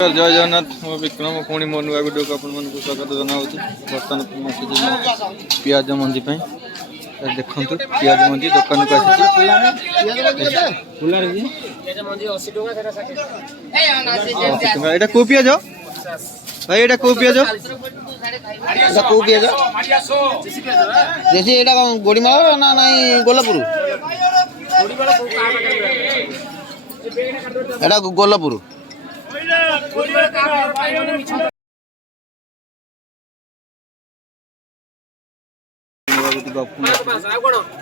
जय जगन्नाथ मो विक्रम पुणी मो नुआ वीडियो को आपको स्वागत जनावि बर्तमान पियाज मंजी देखु पियाज मंजी दुकान को कौ पियाज भाई ये कौ पियाज कौ पियाज देसी ये गोड़ीमाल ना नहीं गोलापुर एटा गोलापुर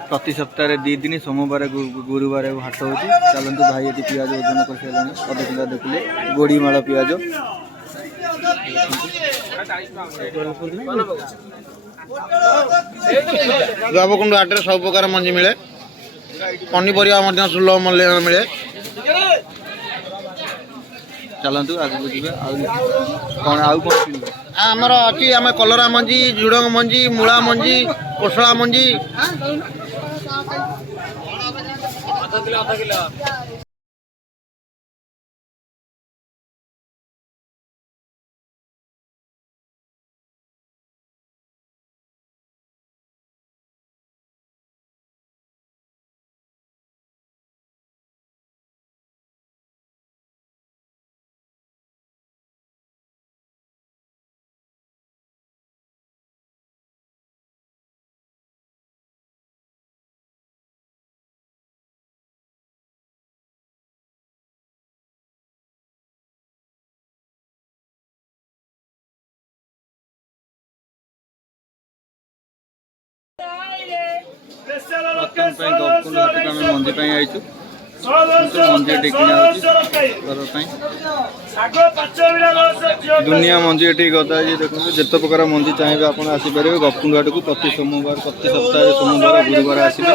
प्रति सप्ताह 2 दिन सोमवार गुरुवार हाट हो चलतु भाई ये पियाज ओजन कर अध किलो देखिले गोड़ीमाल पियाज बाबकुंड हाट सब प्रकार मंजी मिले पनीपरिया सुलभ मूल्य मिले चलतु आगे कौन आमर अच्छी आम कलरा मंजी झुड़ंग मंजी मूला मंजी कोसला मंजी मंदी आईचु मंजी दुनिया मंजी ये गदा ये देखो जिते प्रकार मंजी चाहिए आप आसपारे गपकुंड हाट को प्रति सोमवार प्रति सप्ताह सोमवार गुरुवार आसवे